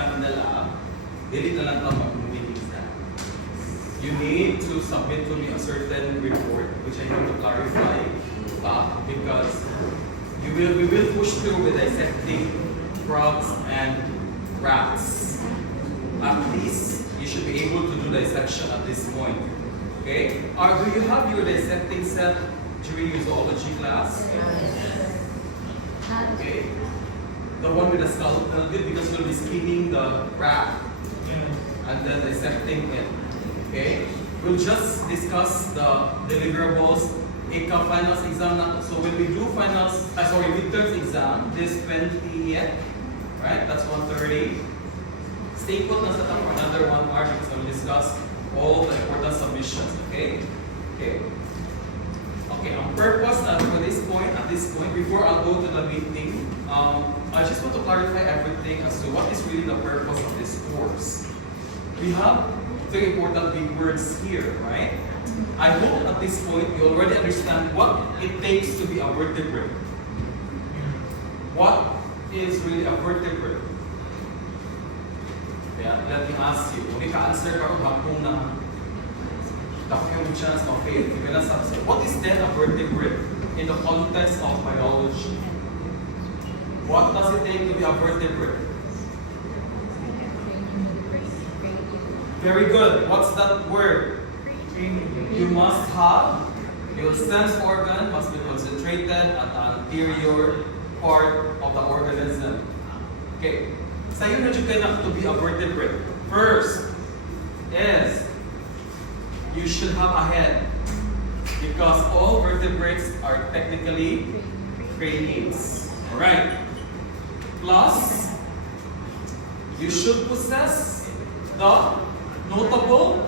exam in the lab, dili na lang ka mag-moving exam. You need to submit to me a certain report, which I need to clarify because we will push through with dissecting frogs and rats. At least you should be able to do dissection at this point. Okay? Or do you have your dissecting set during your zoology class? Okay. The one with the scalpel bit, because we'll be skinning the rat and then dissecting it. Okay? We'll just discuss the deliverables. Ika finals exam na. So when we do finals, midterms exam, this 20th, right? That's 1:30. Stay put na sa top for another 1 hour because we'll discuss all the important submissions. Okay? Okay. Okay, on purpose for this point, at this point, before I'll go to the meeting, I just want to clarify everything as to what is really the purpose of this course. We have very important big words here, right? I hope at this point you already understand what it takes to be a vertebrate. What is really a vertebrate? Yeah, let me ask you. Kung ika-answer ka kung bakong na yung chance of fail. What is then a vertebrate in the context of biology? What does it take to be a vertebrate? Very good. What's that word? You must have your sense organ must be concentrated at the anterior part of the organism. Okay. Sa'yo na dyan to be a vertebrate. First is you should have a head because all vertebrates are technically craniates. Alright. Plus, you should possess the notable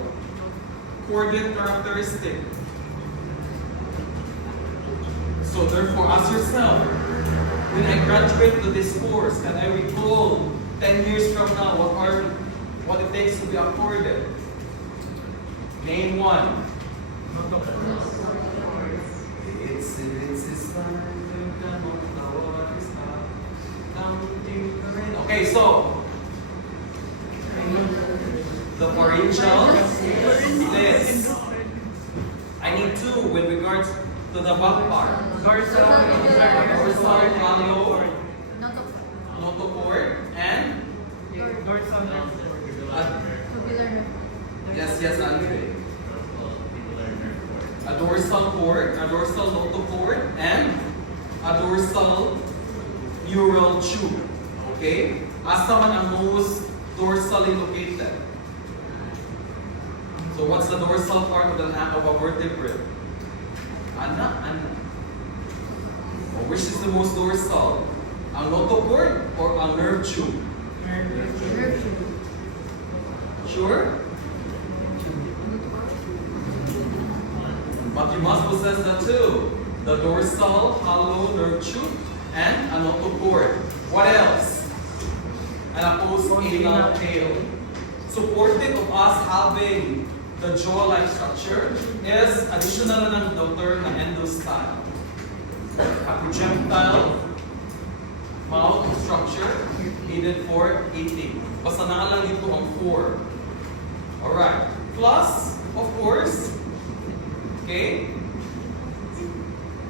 coordinate characteristic. So therefore, ask yourself, when I graduate to this course and I recall 10 years from now what it takes to be a coordinate. Name one. Okay, so the pharyngeal this. I need two with regards to the back part. Dorsal, hollow, notochord, and Dorsal. yes, Andre. A dorsal cord, a dorsal notochord, and a dorsal neural tube. Okay? Asa man ang most dorsally located? So what's the dorsal part of a vertebrate? Ana. Or which is the most dorsal? Ang notochord or ang nerve tube? Nerve tube. Sure? But you must possess the two. The dorsal hollow nerve tube and a notochord. What else? An post-anal tail. Supportive of us having the jaw-like structure is additional ng doctor na endostyle. A projectile mouth structure needed for eating. Basta nakalang ito ang 4. Alright. Plus, of course, okay,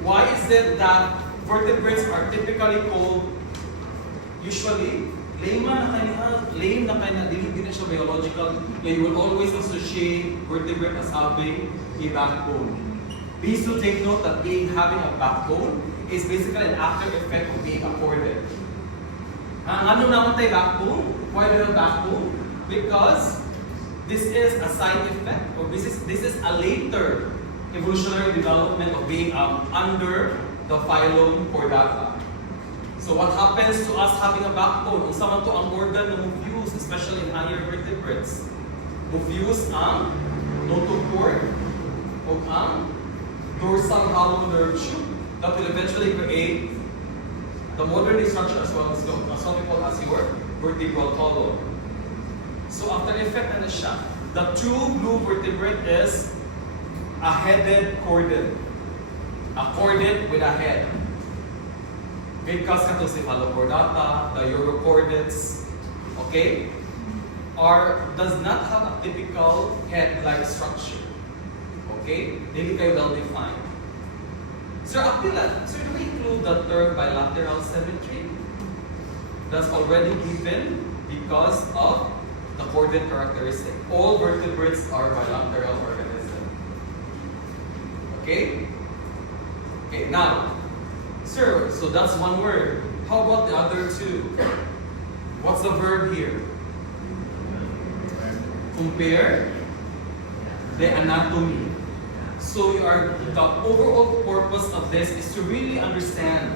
why is it that vertebrates are typically called, usually, lame na kanya, hindi na siya biological, you will always associate vertebrate as having a backbone. Please do take note that having a backbone is basically an after effect of being accorded. Ano naman tayo backbone? Why do we have backbone? Because this is a side effect, or this is a later evolutionary development of being under the phylum Chordata. So what happens to us having a backbone? Kung saan to ang organ na move-fuse, especially in higher vertebrates. Move-fuse ang notochord o ang dorsal hollow nerve tube that will eventually create the modern structure as well as what we call as your vertebral column. So after effect na siya, the true blue vertebrate is a headed chordate. A chordate with a head. Because kato si Chordata, the Urochordates, okay, does not have a typical head-like structure. Okay? Hindi kayo well-defined. Sir, sir, do we include the term bilateral symmetry? That's already given because of the coordinate characteristic. All vertebrates are bilateral organism. Okay? Okay, now, sir, so that's one word. How about the other two? What's the verb here? Compare the anatomy. So the overall purpose of this is to really understand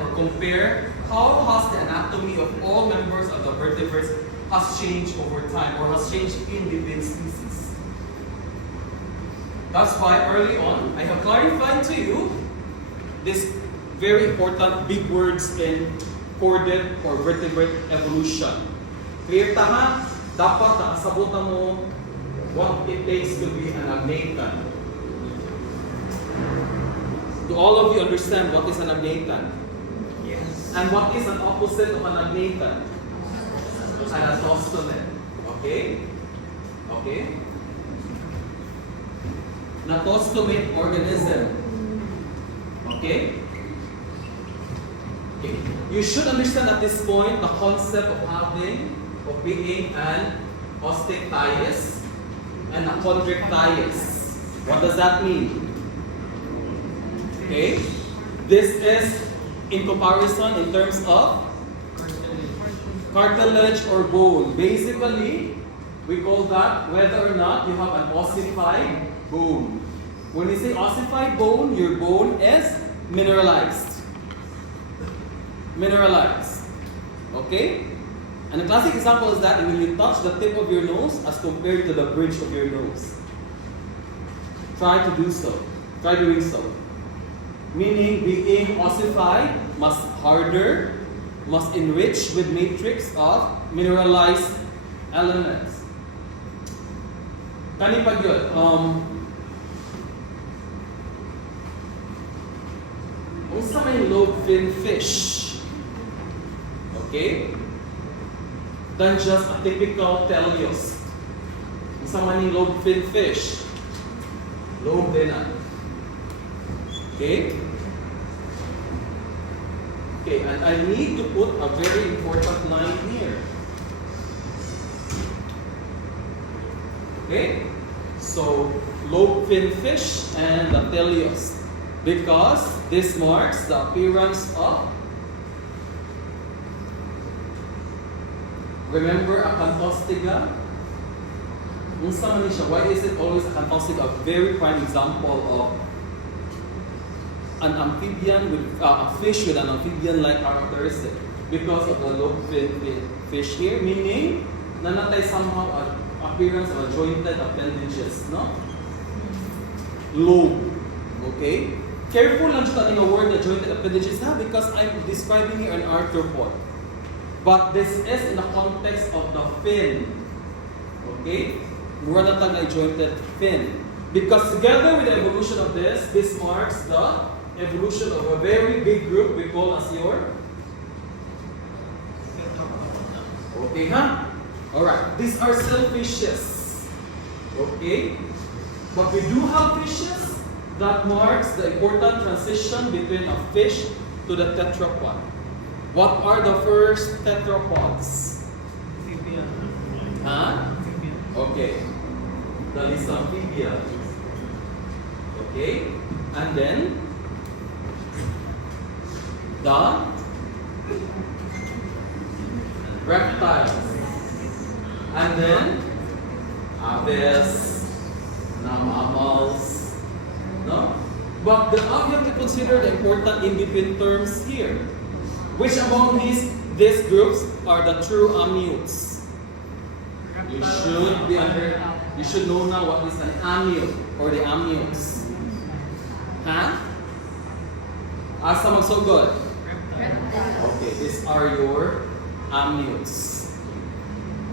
or compare how has the anatomy of all members of the vertebrates has changed over time or has changed in between species. That's why early on I have clarified to you this very important big words in chordate or vertebrate evolution. Clear ta ha? Dapat nakasabutan mo what it takes to be an agnathan. Do all of you understand what is an agnathan? Yes. And what is an opposite of an agnathan? An atostomate. Okay? Okay? An atostomate organism. Okay? Okay? You should understand at this point the concept of being an osteichthyes and a chondrichthyes. What does that mean? Okay? This is in comparison in terms of cartilage or bone. Basically, we call that whether or not you have an ossified bone. When we say ossified bone, your bone is mineralized. Mineralized. Okay? And a classic example is that when you touch the tip of your nose as compared to the bridge of your nose. Try to do so. Try doing so. Meaning being ossified must harder, must enrich with matrix of mineralized elements. Kani pag yun? Unsa may lobe-fin fish? Okay? Than just a typical teleos. Unsa man yung lobe-fin fish? Lobe din na. Okay? Okay, and I need to put a very important line here. Okay? So, lobe-fin fish and the teleos. Because this marks the appearance of, remember acanthostiga? Unsa man ni siya? Why is it always acanthostiga? A very prime example of an amphibian with a fish with an amphibian-like characteristic because of the lobe-fin fish here, meaning nanatay somehow an appearance of a jointed appendages, no? Lobe, okay? Careful lang siya in the word na jointed appendages na because I'm describing here an arthropod. But this is in the context of the fin, okay? Mura na tag jointed fin. Because together with the evolution of this marks the evolution of a very big group we call as your. Okay, huh? Alright, these are shellfishes. Okay? But we do have fishes that marks the important transition between a fish to the tetrapod. What are the first tetrapods? Amphibia. Huh? Amphibia. Okay. That is amphibia. Okay? And then the reptiles. And then aves, mammals. No? But you have to consider the important in-between terms here. Which among these groups are the true amniotes? You should know now what is an amniote or the amniotes. Huh? Asa magsugod? Okay, these are your amniotes.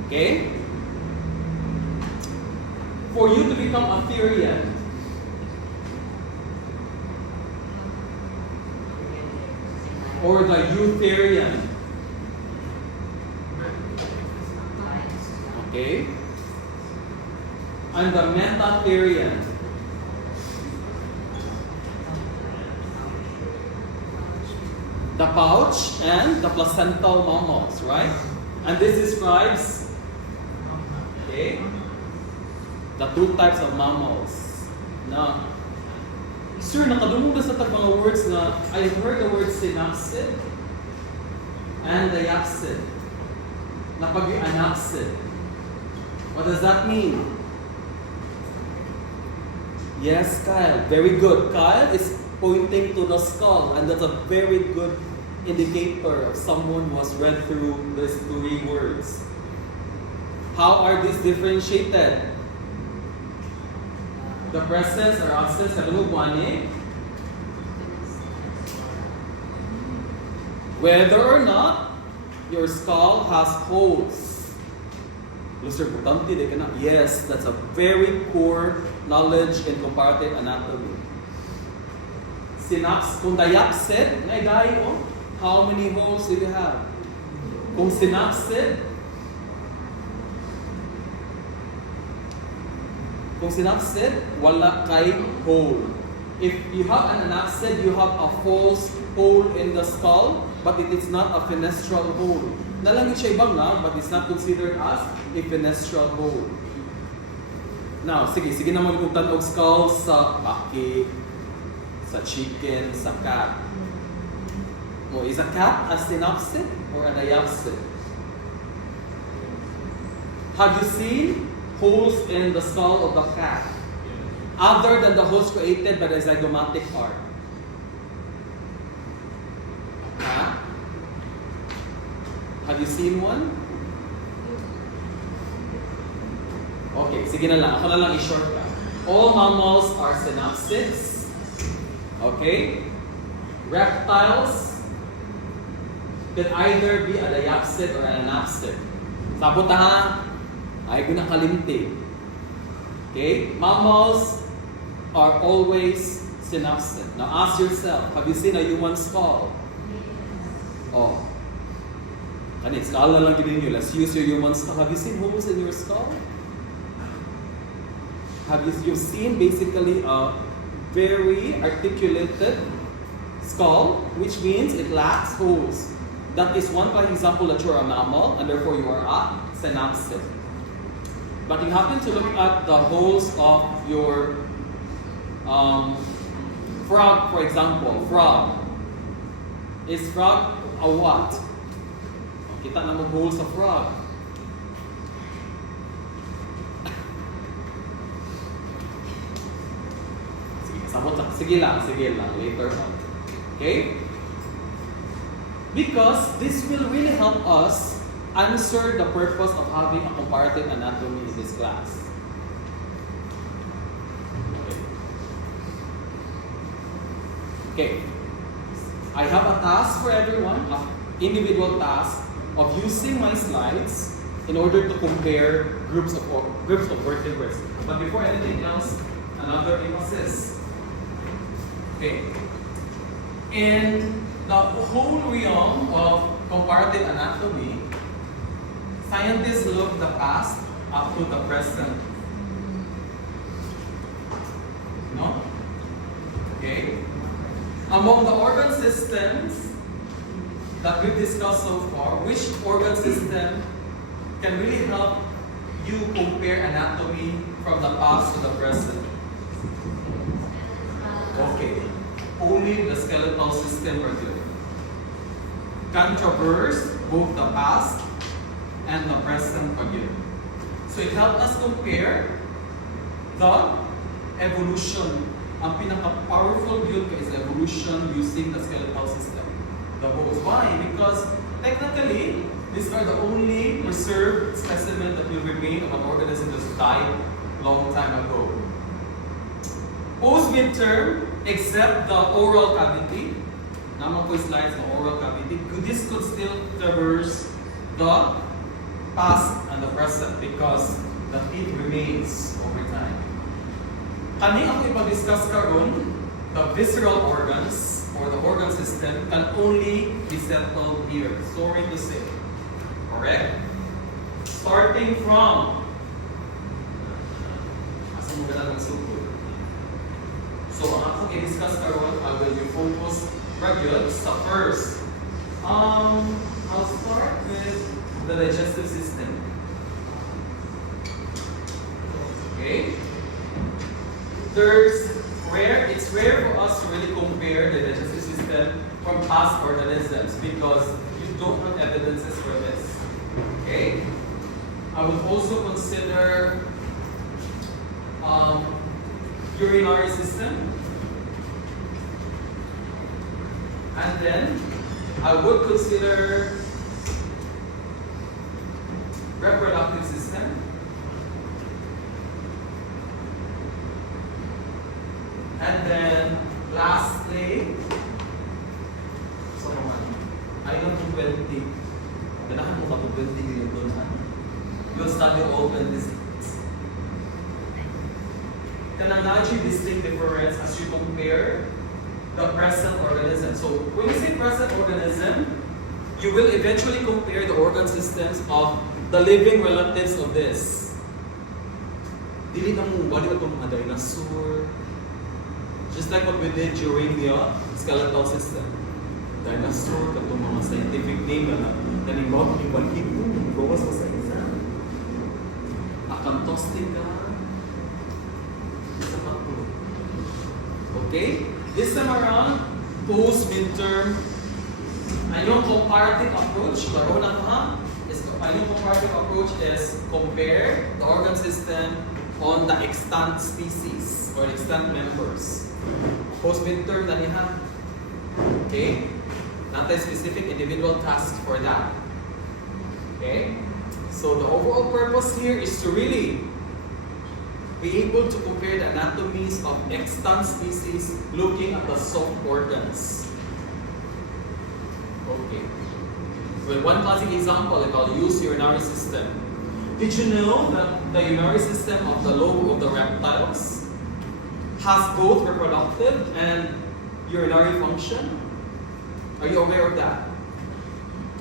Okay? For you to become a Therian, or the Eutherian, Okay? And the metatherian. The pouch and the placental mammals, right? And this describes, okay, the two types of mammals. Now, sir, nakadungog na sa mga words na I've heard the word synapsid and diapsid. Napag-anapsid. What does that mean? Yes, Kyle. Very good. Kyle is pointing to the skull, and that's a very good indicator of someone who has read through these three words. How are these differentiated? The presence or absence of whether or not your skull has holes. Yes, that's a very core knowledge in comparative anatomy. Synapse, kung diapsid, how many holes do you have? Kung synapsid, wala kay hole. If you have an anapsid, you have a false hole in the skull, but it is not a fenestral hole. Nalang siya ibang na, but it's not considered as a fenestral hole. Now, sige naman kung tanog skull sa baki, sa chicken, sa cat. Oh, is a cat a synapsid or a diapsid? Have you seen holes in the skull of the cat? Other than the holes created by the zygomatic part. Huh? Have you seen one? Okay, sige na lang. Ako na lang i-shortcut. All mammals are synapsids. Okay? Reptiles can either be a diapsid or an anapsid. Sabot ha? Ay ko nakalimti. Okay? Mammals are always synapsid. Now ask yourself, have you seen a human skull? Oh. Kanit, skull na lang gawin nyo. Let's use your human skull. Have you seen holes in your skull? Have you seen basically a very articulated skull, which means it lacks holes. That is one prime example that you're a mammal, and therefore you are a synapsid. But you happen to look at the holes of your frog, for example. Frog. Is frog a what? Kita naman holes sa frog. Sige lang, later on. Okay? Because this will really help us answer the purpose of having a comparative anatomy in this class. Okay. I have a task for everyone, an individual task of using my slides in order to compare groups of vertebrates. But before anything else, another emphasis. Okay. In the whole realm of comparative anatomy, scientists look the past up to the present. No? Okay? Among the organ systems that we've discussed so far, which organ system can really help you compare anatomy from the past to the present? Okay. Only the skeletal system will do. Can traverse both the past and the present again. So it helps us compare the evolution. Ang pinaka-powerful view is evolution using the skeletal system. The bones. Why? Because technically, these are the only preserved specimen that will remain of an organism that died long time ago. Post-midterm, except the oral cavity, naman po slides ng oral cavity, this could still traverse the past and the present because the teeth remains over time. Kani ang ipag-discuss karon, the visceral organs or the organ system can only be settled here. Sorry to say. Correct? Starting from asa mo gana nagsugod. So ang akong i-discuss karon, I will be focused regular sa first. I'll start with the digestive system. Okay? It's rare for us to really compare the digestive system from past organisms because you don't have evidences for this. Okay? I would also consider urinary system. And then I would consider reproductive system. And then lastly, so naman, I know 20. Ganahan mo ka 20 million doon. You'll study all 26. Then a largely distinct difference as you compare the present organism. So when you say present organism, you will eventually compare the organ systems of the living relatives of this. Dili na mo bali itong mga dinosaur. Just like what we did during the skeletal system. Dinosaur, katong mga scientific name na nanimbaw ni balik mo, bawas pa sa exam. Acantostica. Okay? This time around, post-midterm, I know comparative approach, karoon na ha? I know comparative approach is compare the organ system on the extant species or extant members. Post-midterm na niya. Okay? Not a specific individual task for that. Okay? So the overall purpose here is to really be able to compare the anatomies of extant species looking at the soft organs. Okay. Well, one classic example, if I'll use urinary system. Did you know that the urinary system of the lobe of the reptiles has both reproductive and urinary function? Are you aware of that?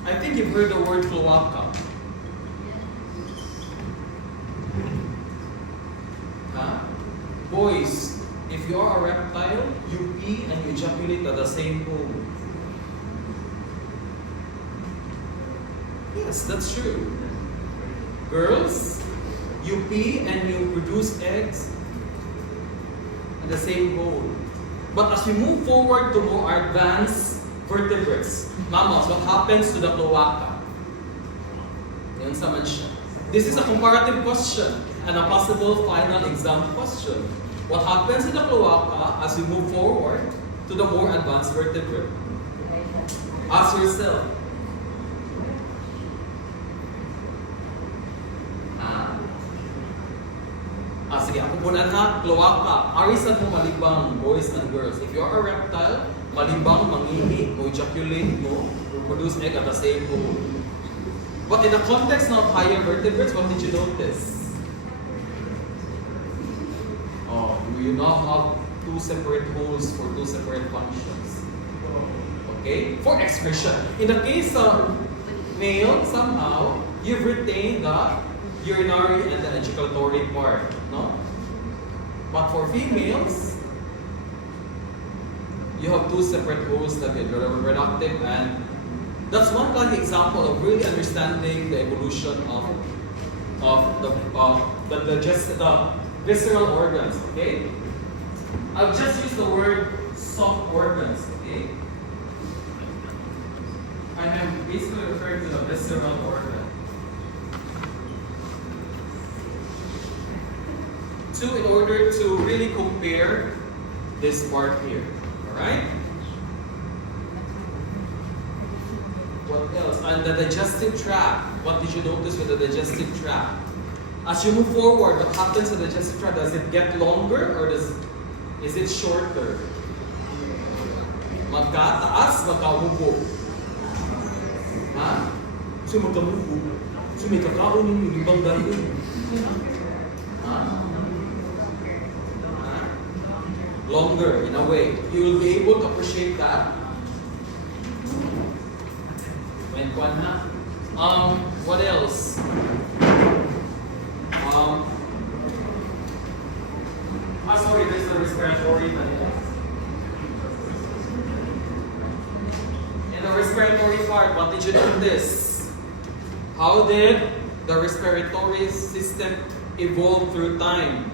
I think you've heard the word cloaca. Boys, if you are a reptile, you pee and you ejaculate at the same hole. Yes, that's true. Girls, you pee and you produce eggs at the same hole. But as we move forward to more advanced vertebrates, mammals, what happens to the cloaca? Yan sa siya. This is a comparative question and a possible final exam question. What happens to the cloaca as we move forward to the more advanced vertebrate? Ask yourself. Sige, ako po ha, cloaca. Arisan mo malibang, boys and girls. If you are a reptile, malibang, mangihi, mo ejaculate mo, produce egg at the same hole. But in the context of higher vertebrates, what did you notice? You now have two separate holes for two separate functions. Okay? For expression. In the case of male, somehow, you've retained the urinary and the ejaculatory part. No? But for females, you have two separate holes that are reproductive, and that's one classic example of really understanding the evolution of the visceral organs, okay? I'll just use the word soft organs, okay? I am basically referring to the visceral organ. In order to really compare this part here, alright? What else? And the digestive tract. What did you notice with the digestive tract? As you move forward, what happens to the digestive tract? Does it get longer or is it shorter? Magkataas, magkamubo. Ha? So magkamubo. So may kakaon yung ibang dayon. Ha? Longer in a way. You will be able to appreciate that. When what else? respiratory. In the respiratory part, what did you notice? How did the respiratory system evolve through time?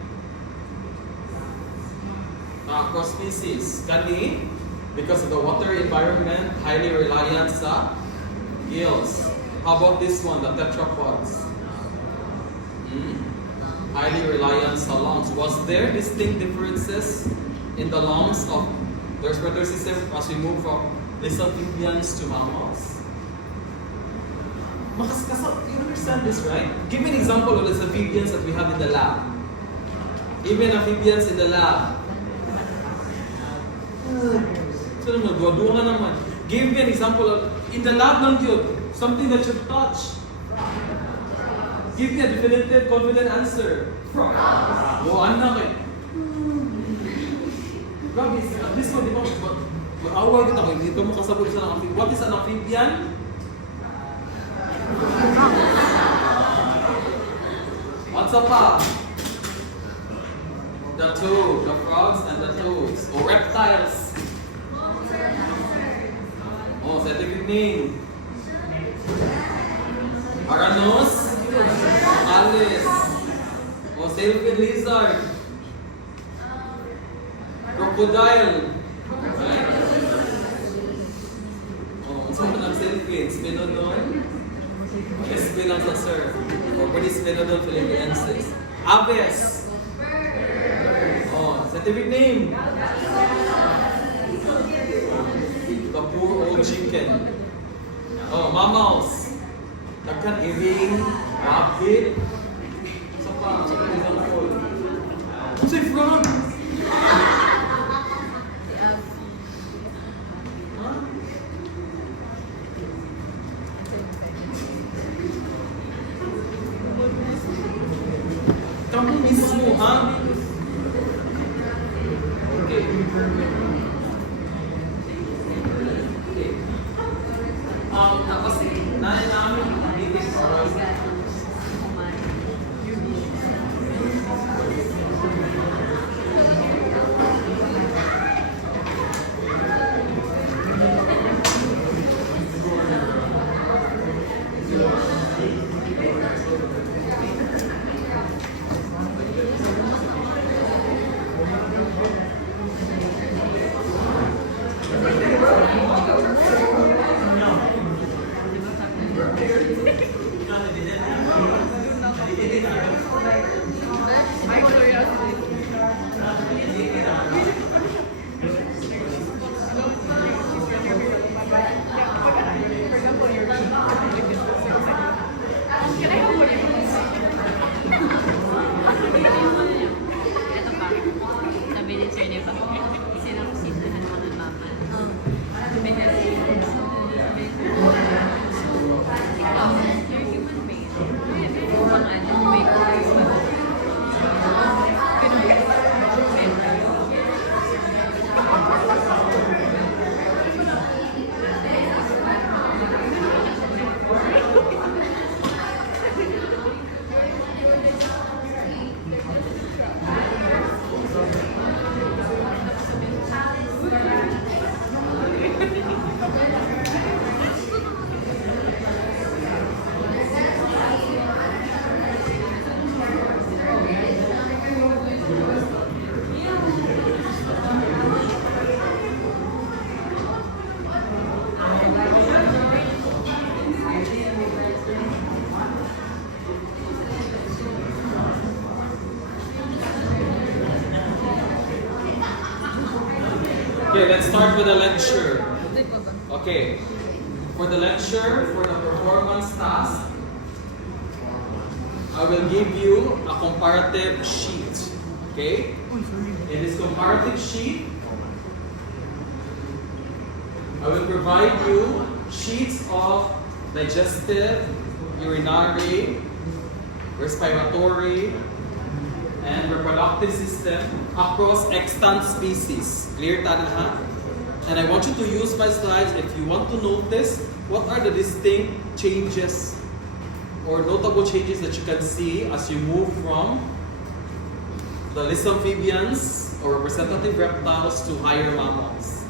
Across species. Kani, because of the water environment, highly reliant sa gills. How about this one, the tetrapods? Highly reliant sa lungs. Was there distinct differences in the lungs of the respiratory system as we move from amphibians to mammals? You understand this, right? Give me an example of the amphibians that we have in the lab. Even amphibians in the lab. So nagduwa naman. Give me an example of in the lab lang yun. Something that you touch. Give me a definitive, confident answer. Anak eh. Grabe, at least di ba, mag-away din ako, dito mo kasabot sa amphibian. What is an amphibian? What's up pa? The toad, the frogs and the toads. Or reptiles. Oh, scientific name. Aranos. Alice. Oh, sailfin lizard. Crocodile. Right? Oh, so ang sailfin. Spinodon. Spinodon sa sir. Or pwede Spinodon philippinensis. Aves. Oh, scientific name. The poor old chicken. Oh, mammals. Nagkan iring, rabbit. Sa pa, example. Kung sa'y frog? Kamu mismo, ha? Okay. Tapos, namin meeting for Okay, let's start with the lecture. Okay, for the lecture, for the performance task, I will give you a comparative sheet. Okay? In this comparative sheet, I will provide you sheets of digestive, urinary, respiratory, and reproductive system across extant species. Clear tayo ha? And I want you to use my slides if you want to notice what are the distinct changes or notable changes that you can see as you move from the list of amphibians or representative reptiles to higher mammals.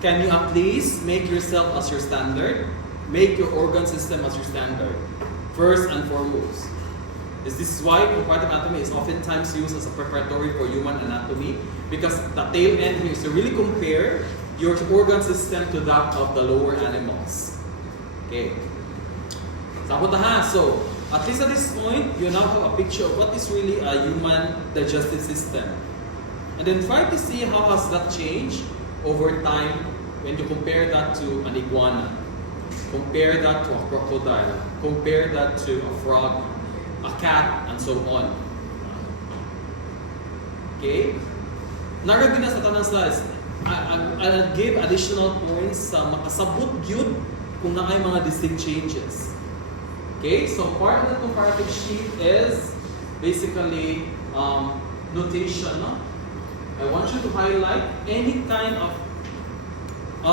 Can you at least make yourself as your standard? Make your organ system as your standard, first and foremost. This is why comparative anatomy is oftentimes used as a preparatory for human anatomy, because the tail end here is to really compare your organ system to that of the lower animals. Okay. So, at least at this point, you now have a picture of what is really a human digestive system. And then try to see how has that changed over time when you compare that to an iguana. Compare that to a crocodile. Compare that to a frog, a cat, and so on. Okay? Naragin na sa tanang slides. I'll give additional points sa makasabot gyud kung na ay mga distinct changes. Okay, so part of the comparative sheet is basically notation. No? I want you to highlight any kind of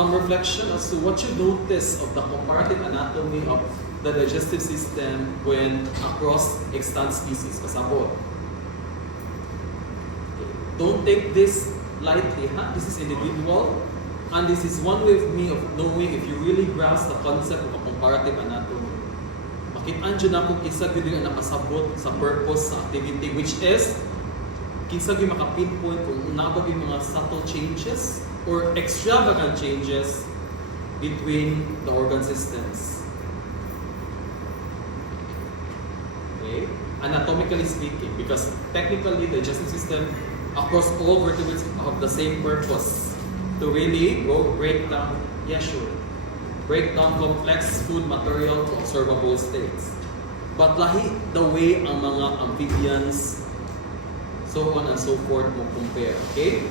reflection as to what you notice of the comparative anatomy of the digestive system when across extant species. Kasabot. Okay. Don't take this lightly. Huh? This is individual, and this is one way of me of knowing if you really grasp the concept of a comparative anatomy. Makitaan dyan akong isa gano'n yung nakasabot sa purpose sa activity, which is kinsa gyud maka-pinpoint kung nabag yung mga subtle changes or extravagant changes between the organ systems. Okay? Anatomically speaking, because technically the digestive system across all vertebrates have the same purpose to really break down, break down complex food material to observable states. But lahi the way ang mga amphibians, so on and so forth mo compare. Okay?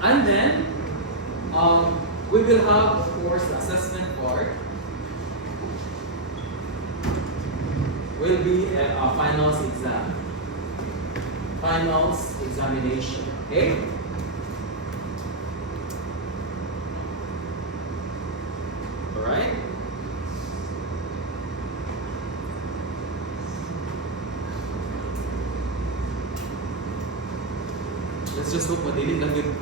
And then, we will have, of course, the assessment part. Will be a finals exam. Finals examination. Okay? Alright? Let's just hope madili lang yung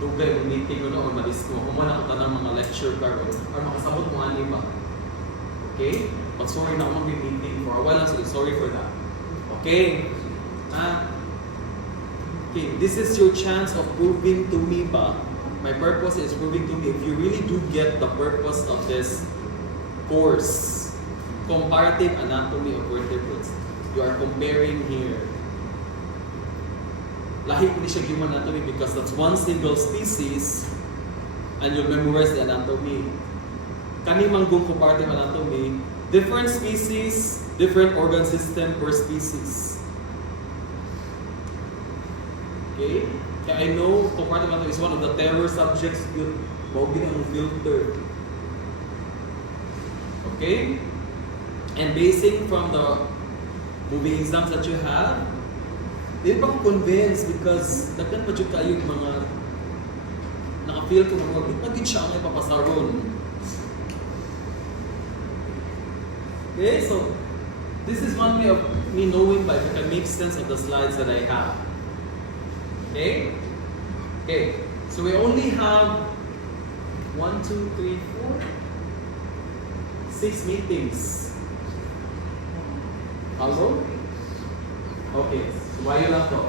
dugay ng meeting o madis mo. Kung man ako tanang mga lecture karon or makasabot mo ani ba. Okay? But sorry na ako mag-meeting for a while, so sorry for that. Okay? Okay, this is your chance of proving to me ba. My purpose is proving to me if you really do get the purpose of this course, comparative anatomy of vertebrates. You are comparing here. Lahi ko ni siya human anatomy because that's one single species and you'll memorize the anatomy. Kani manggong comparative anatomy, different species, different organ system per species. Okay? Kaya I know comparative anatomy is one of the terror subjects yun. Mawagin ang filter. Okay? And basing from the movie exams that you have, hindi pa ako convinced because daghan pa dyan kayo yung mga naka-feel ko mga hindi siya ang ipapasaron. Okay? So, this is one way of me knowing if I can make sense of the slides that I have. Okay? Okay. So we only have 1, 2, 3, 4, 6 meetings. Hello? Okay. So why you not to?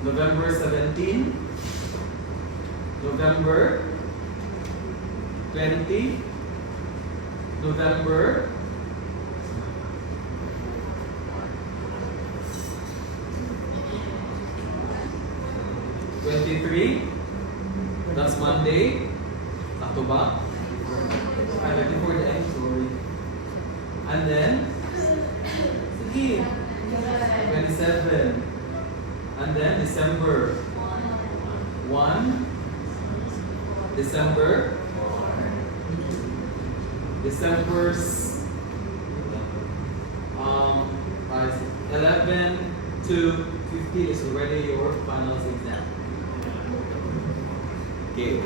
November 17, November 20, November 23, that's Monday. Sakto ba? I'm waiting for the end, sorry. And then, sige, 27. And then, December 1, December 11 to 15 is already your finals exam. Okay.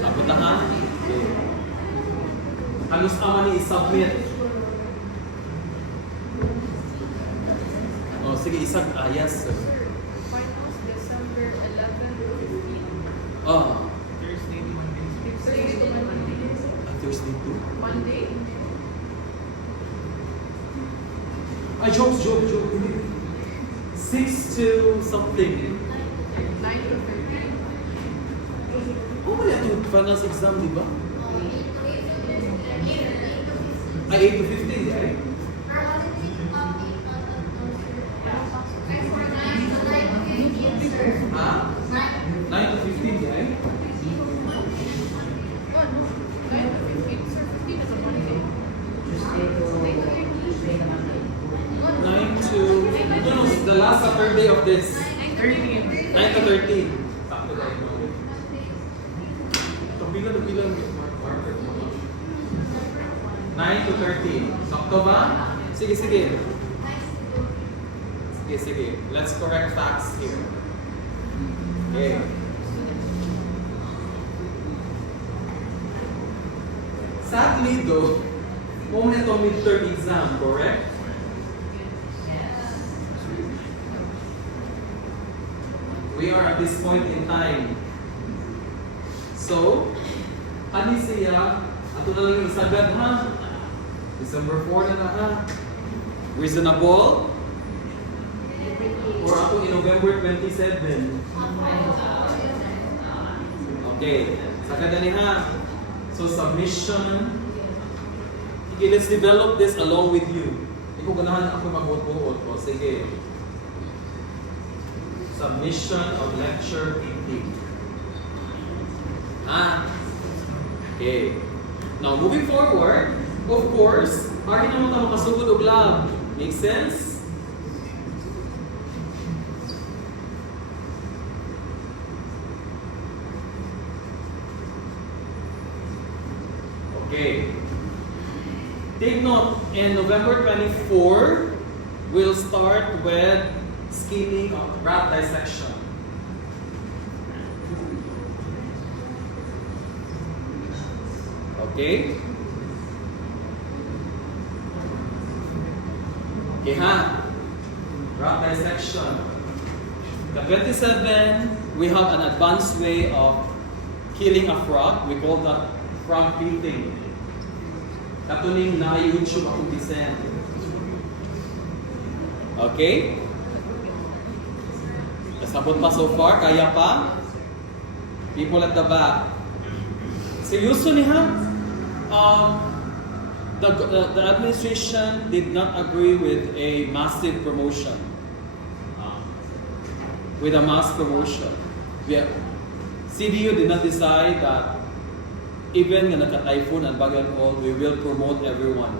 Tapos na ha? Okay. Halos naman ni i-submit. Oh, sige, yes sir. Monday. Joke. 6 to something. 9 to 13. Oh, wala ito finance exam, di ba? Ay, 8 to 15, right? Ha? 9 to 15, right? Oh, no. 9 to 15. Sir, 15 is a Monday. 9 to... No, the last Saturday of this. 13. 9 to 13. Sakto tayo. Kabilang marker mo. 9 to 13. Sakto ba? Sige. Let's correct facts here. Okay. Sadly though, moment of midterm exam, correct? We are at this point in time. So, ani siya, ato na lang isagad ha. December 4 na ha. Reasonable? Or ako in November 27? Okay, sagad na ni ha. So, submission. Okay, let's develop this along with you. Hindi ko ganahan ako mag-buot-buot. O, sige. Submission of lecture PT. Okay. Now, moving forward, of course, ari naman tayo makasugod og lab. Make sense? Okay. Take note, in November 24, we'll start with skinning of rat dissection. Okay? Okay ha? Rat dissection. The 27, we have an advanced way of killing a frog. We call that frog feeding. Katuning na YouTube akong descent. Okay? Kasabot pa so far? Kaya pa? People at the back. Seryoso ni ha? The administration did not agree with a massive promotion. With a mass promotion. CDU did not decide that even nga nagka-typhoon and bagyo and all, we will promote everyone.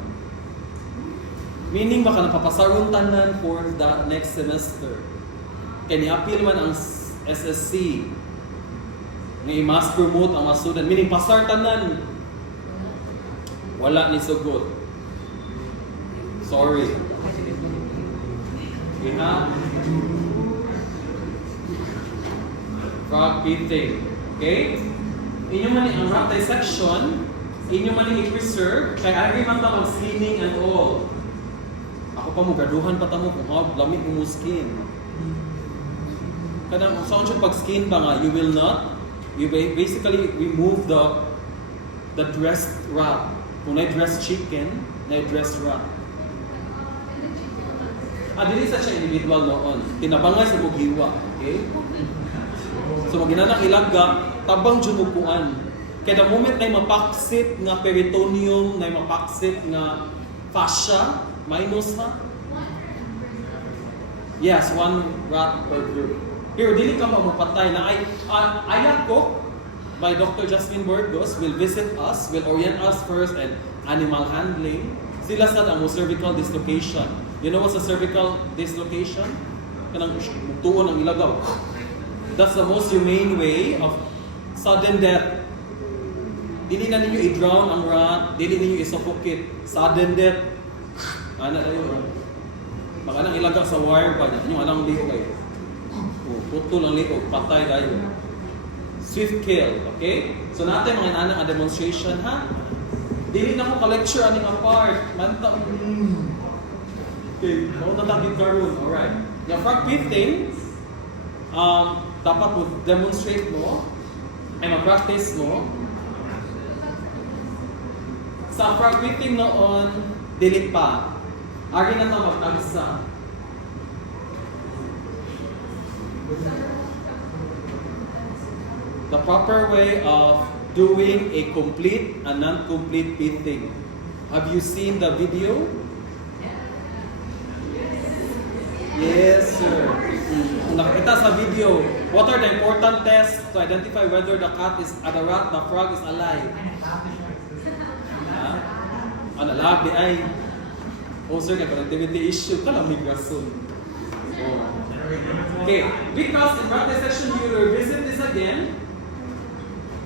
Meaning baka napapasaron tanan for the next semester. Kaya ni-appeal man ang SSC nga i-mass promote ang mga student. Meaning pasar tanan. Wala ni so good. Sorry. Okay ha? Frog feeding. Okay? Inyo man ang rat dissection, inyo man i-preserve, kaya agree man ta mag-skinning and all. Ako pa mo, graduhan pa ta mo kung lamit mo skin. Kadang saan siya pag-skin ba nga, you will not, you basically remove the dressed rat. Kung na-dressed chicken, na-dressed rat. Dili sa siya individual noon. Tinabangay sa mugiwa. Okay? So maginanang ilagga, tabang jumukuan. Kaya the moment na mapaksit nga peritoneum, na mapaksit nga fascia, minus ha? Yes, 1 rat per group. Pero dili ka mamapatay na ayak ko by Dr. Justin Burgos will visit us, will orient us first and animal handling. Sila sad ang cervical dislocation. You know what's a cervical dislocation? Kanang tuon ang ilagaw. That's the most humane way of sudden death. Dili na ninyo i-drown ang rat, dili ninyo i-suffocate. Sudden death. Ano na yun? Baka nang ilagaw sa wire pa niya. Yung anong liho kayo. Putol ang liho, patay tayo. Swift kill, okay? So natin mga nanang a demonstration ha. Dili na ko ka-lecture aning apart. Manta. Okay, mauna tagin karon. Alright. Yung frog feeding, dapat mo demonstrate mo, ay mag-practice mo. Sa frog meeting noon, dili pa. Ari na ta mag-agsa. The proper way of doing a complete and non-complete meeting. Have you seen the video? Yes, sir. Kung nakita sa video, what are the important tests to identify whether the cat is, the rat, the frog is alive? Ano, labi ay. Oh, sir, nag-connectivity issue. Kala may gason. Oh. Okay, because in practice section, you will revisit this again.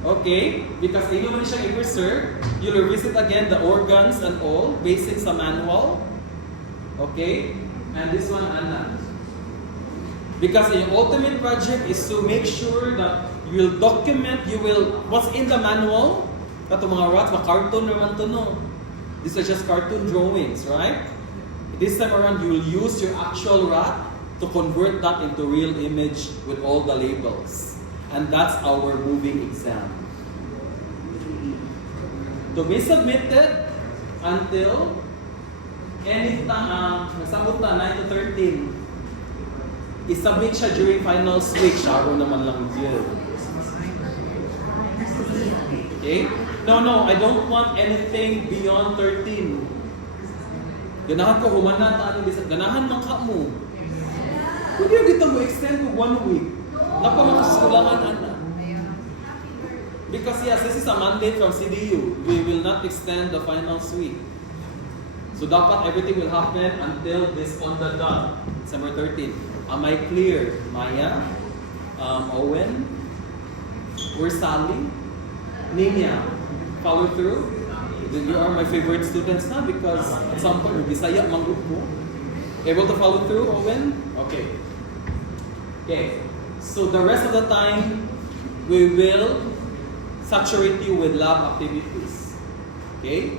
Okay, because inyo man siyang i-preserve, you'll revisit again the organs and all, basic sa manual. Okay, and this one, Anna. Because your ultimate project is to make sure that you will document, what's in the manual, kato mga rats, cartoon naman to no. These are just cartoon drawings, right? This time around, you will use your actual rat to convert that into real image with all the labels. And that's our moving exam. To be submitted until anytime, nasabot na 9 to 13. I-submit siya during finals week. Sharo naman lang yun. Okay? No, I don't want anything beyond 13. Ganahan ko, humana ta anong ganahan man ka mo. Pwede yung dito mo extend to 1 week. Napamakaskulahan, Anna. Because yes, this is a mandate from CDU. We will not extend the final week. So dapat everything will happen until this on the dot, December 13. Am I clear? Maya, Owen, where's Sally? Nina, follow through? You are my favorite students na because at some point, Bisaya, manggroup mo. Able to follow through, Owen? Okay. Okay. So the rest of the time, we will saturate you with lab activities. Okay?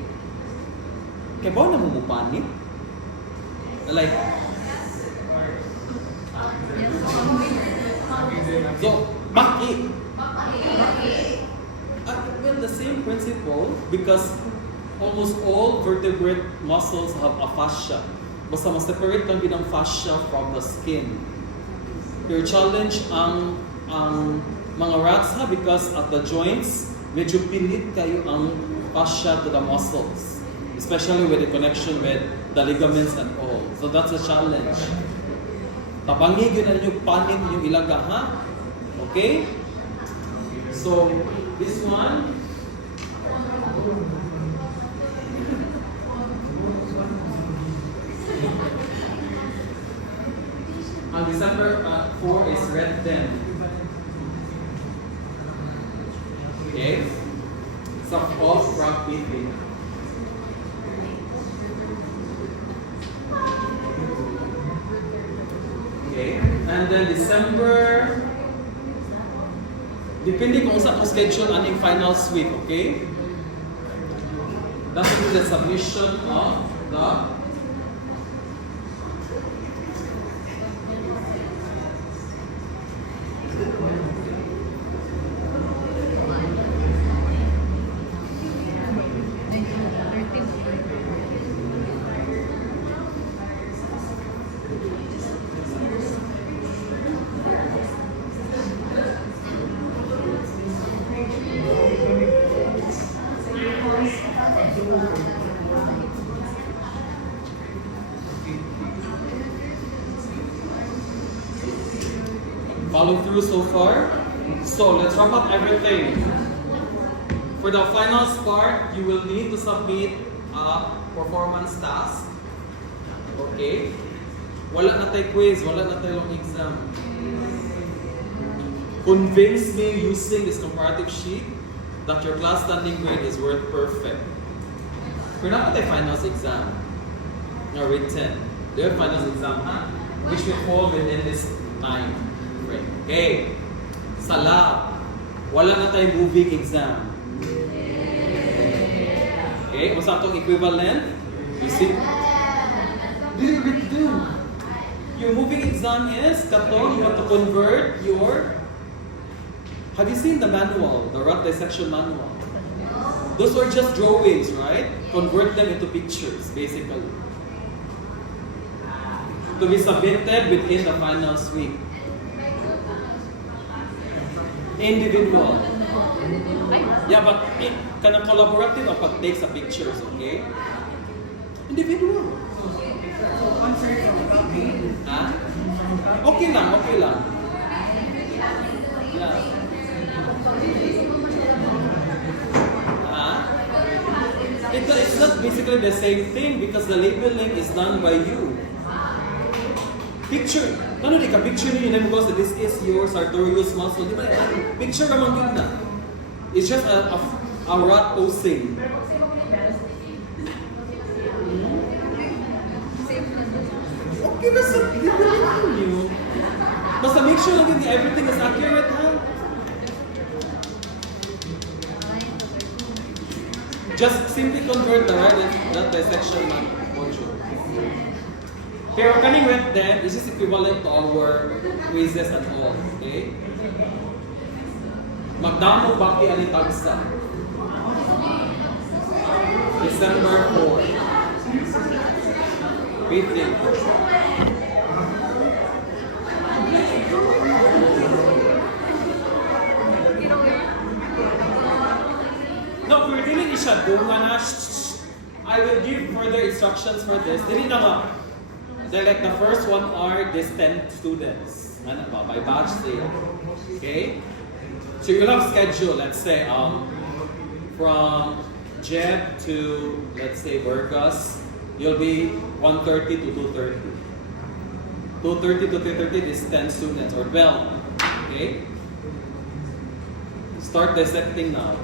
Kaya ba na mumupanik? Like, so, bakit? Well, the same principle because almost all vertebrate muscles have a fascia. Basta ma-separate lang din ang fascia from the skin. Your challenge ang mga rats ha because at the joints, medyo pilit kayo ang fascia to the muscles. Especially with the connection with the ligaments and all. So that's a challenge. Tabangi yun na yung panit yung ilaga ha? Okay? So, this one, on December 4 is red 10. Okay? So, all frog beating. Okay? And then December, depende kung sa schedule aning finals week, okay? That will be the submission of the follow through so far. So let's wrap up everything. For the finals part, you will need to submit a performance task. Okay? Wala na tayo quiz, wala na tayong exam. Convince me using this comparative sheet that your class standing grade is worth perfect. We're not at the finals exam. No, written. They have finals exam, huh? Which will fall within this time frame. Okay. Sa lab, wala na tayong moving exam. Okay, what's itong equivalent? You see? Dili written. Your moving exam is, kato, you have to convert your... Have you seen the manual, the rat dissection manual? Those are just drawings, right? Convert them into pictures, basically. To be submitted within the finals week. Individual. Yeah, but kanang collaborative ang pag-take sa pictures, okay? Individual. Ha? Okay lang, okay lang. Yeah. It's not basically the same thing because the labeling is done by you. Picture. Ano di ka picture niyo yun because this is your sartorius muscle. Di ba? Picture naman yun na. It's just a rat posing. Okay na sa labeling niyo. Basta make sure lang everything is accurate, ha? Just simply convert the that dissection module. Pero kaning wet then, this is equivalent to our quizzes and all. Okay? Magdamo baki ani tagsa. December 4. Reading. No, we're dealing siya bunga na. I will give further instructions for this. Dili na nga. Then like the first one are these 10 students. Ano ba? By batch sila. Okay? So you'll have schedule. Let's say from Jeb to let's say Burgos, you'll be 1:30 to 2:30. 2:30 to 3:30 is 10 students or 12. Okay? Start dissecting now.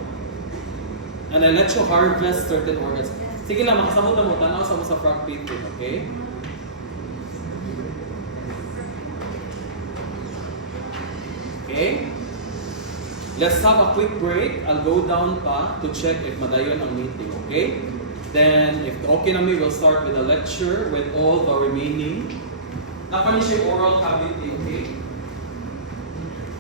And I let you harvest certain organs. Sige lang, makasamot na mo. Tanaw sa mo sa front painting, okay? Okay? Let's have a quick break. I'll go down pa to check if madayon ang meeting, okay? Then, if okay na me, we'll start with a lecture with all the remaining. Napani siya oral cavity.